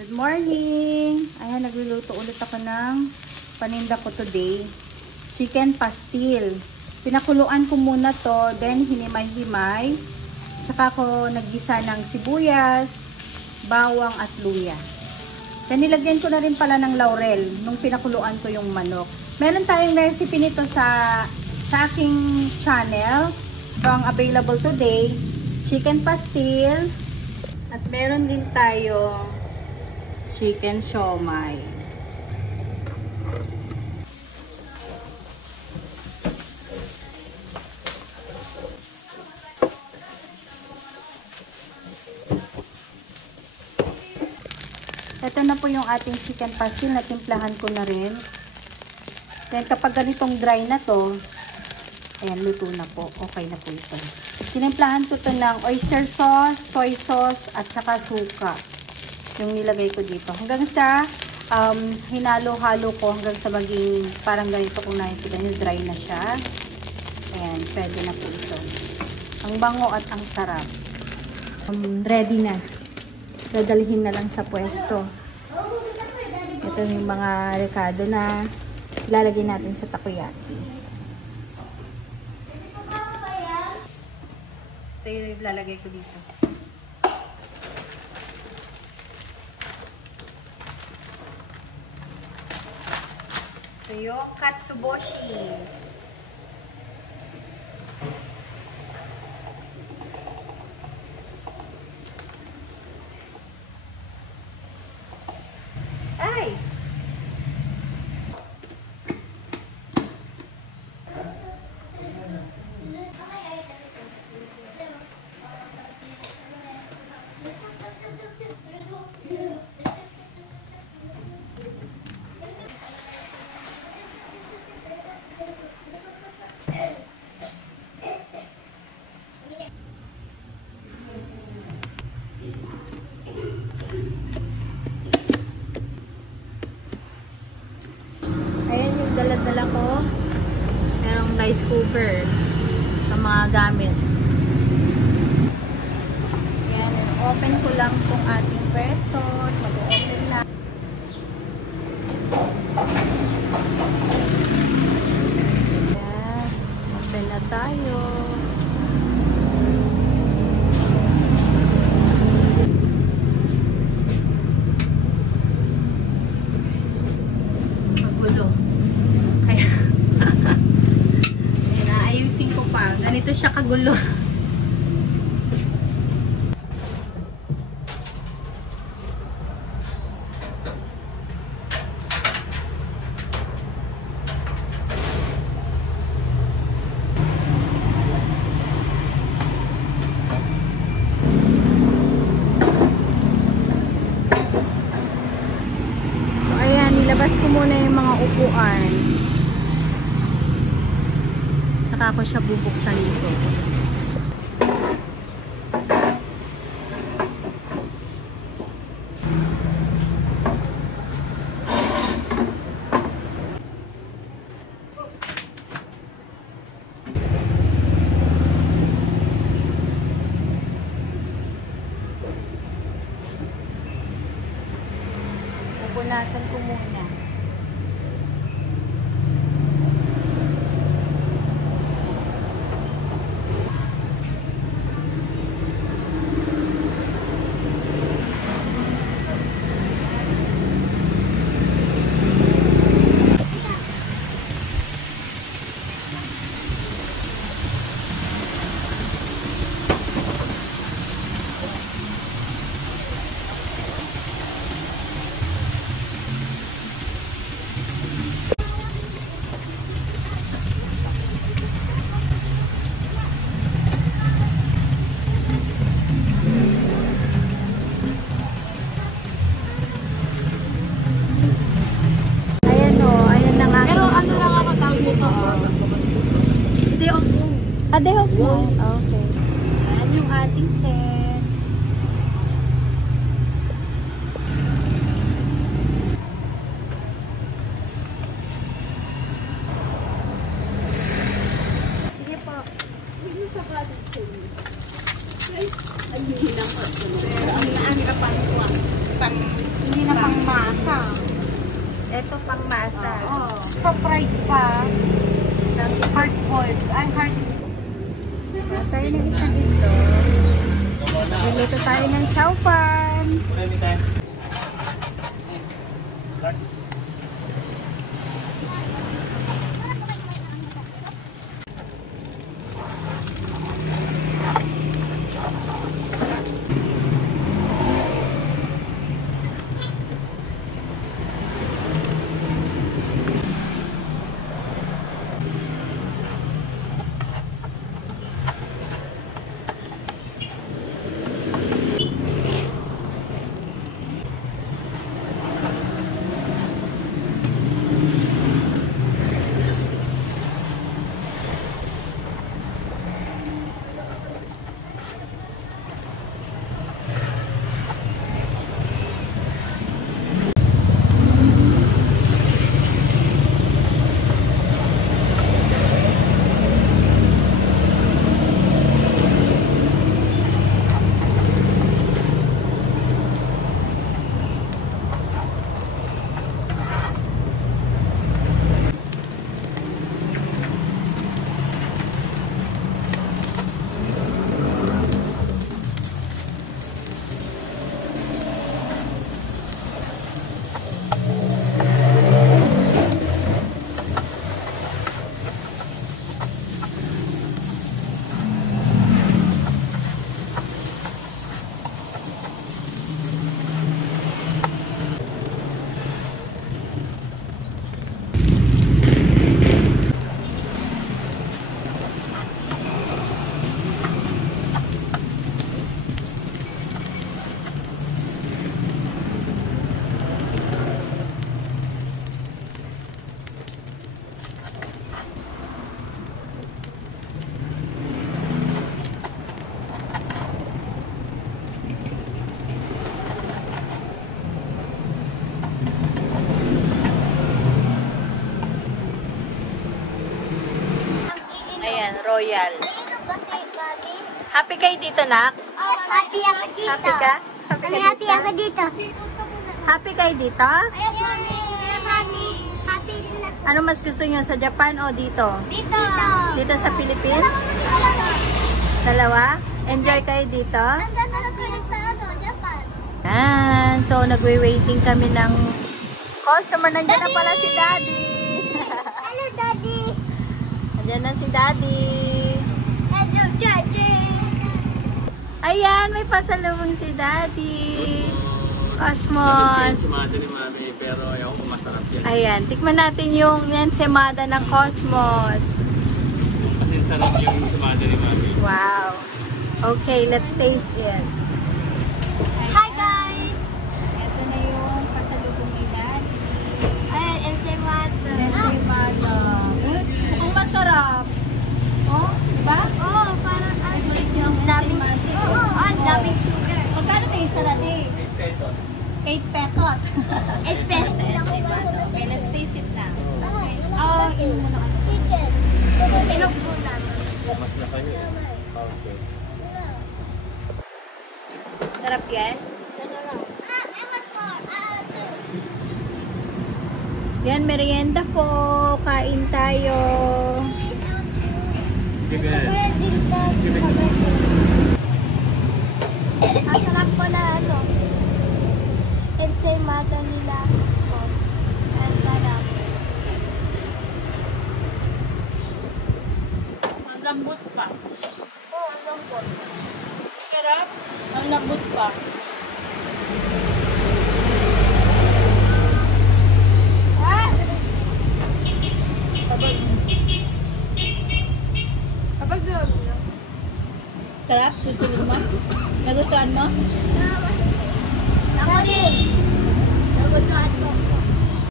Good morning! Ayan, nagluluto ulit ako ng paninda ko today. Chicken pastil. Pinakuluan ko muna to, then hinimay-himay. Tsaka ako naggisa ng sibuyas, bawang at luya. Then nilagyan ko na rin pala ng laurel nung pinakuluan ko yung manok. Meron tayong recipe nito sa aking channel. So, ang available today, chicken pastil. At meron din tayo chicken siomai. Ito na po yung ating chicken pastil na timplahan ko na rin. Then kapag ganitong dry na to, ayan, luto na po. Okay na po ito. Tinimplahan ko to ng oyster sauce, soy sauce, at saka suka. Yung nilagay ko dito. Hanggang sa hinalo-halo ko hanggang sa maging parang ganito kung nakikita nyo, dry na siya. Ayan, pwede na po ito. Ang bango at ang sarap. Ready na. Dadalhin na lang sa pwesto. Ito yung mga rekado na ilalagay natin sa takoyaki. Ito yung ilalagay ko dito. Ito yung katsuboshi. Ay! Ayan yung dala-dala ko. Merong rice cooker sa mga gamit. Ayan, open ko lang itong ating pwesto. Mag-open na. Ayan, open na tayo. Magulo. Kaya, ayan, ayusin ko pa. Ganito siya kagulo. Ilabas ko muna yung mga upuan. Tsaka ako siya bubuksan dito. Pupunasan ko muna. na pang masa. Ito pang masa. Oo. Pa-fried pa. Hard boiled. Ay, hard. Tayo ng isang ito. Nilito tayo ng chow pan. Ayan, royal. Happy kayo dito, nak? Happy ako dito. Happy ka? Happy ka Happy dito? ako dito. Happy kayo dito? Happy. Ano mas gusto niyo, sa Japan o dito? Dito. Dito sa Philippines? Dalawa? Enjoy kayo dito? Japan. Yan. So, nagwe-waiting kami ng customer. Nandiyan na pala si Daddy. Hello, Daddy. Nandiyan na si Daddy. Hello, Daddy. Ayan, may pasalubong si Daddy. Cosmos. Ensimada ni Mami, pero ayaw ko masarap yan. Ayan, tikman natin yung ensimada ng Cosmos. Kasi sarap yung ensimada ni Mami. Wow. Okay, let's taste it. Hi, guys. Ito na yung pasalubong ni Daddy. Ayan, ensimada. Ensimada. Ang masarap. Oh, diba? Oo, parang Yung daming, ensimada. oo, ang daming sugar. Magkano tayo sa Daddy? 8 petot. 8 pesos. Okay, let's taste it now. Oh, inom mo na. Chicken. Inog po namin. Mas na kayo. Okay. Sarap yan? Yan, merienda po. Kain tayo. Good. Ang sarap po na ano, ensaymada nila. Ang sarap. Ang lambot pa. Oo, ang lambot. Sarap. Ang lambot pa. Ah! Sarap? Gusto mo? Nagustuhan mo? Ako din. Nagustuhan ko.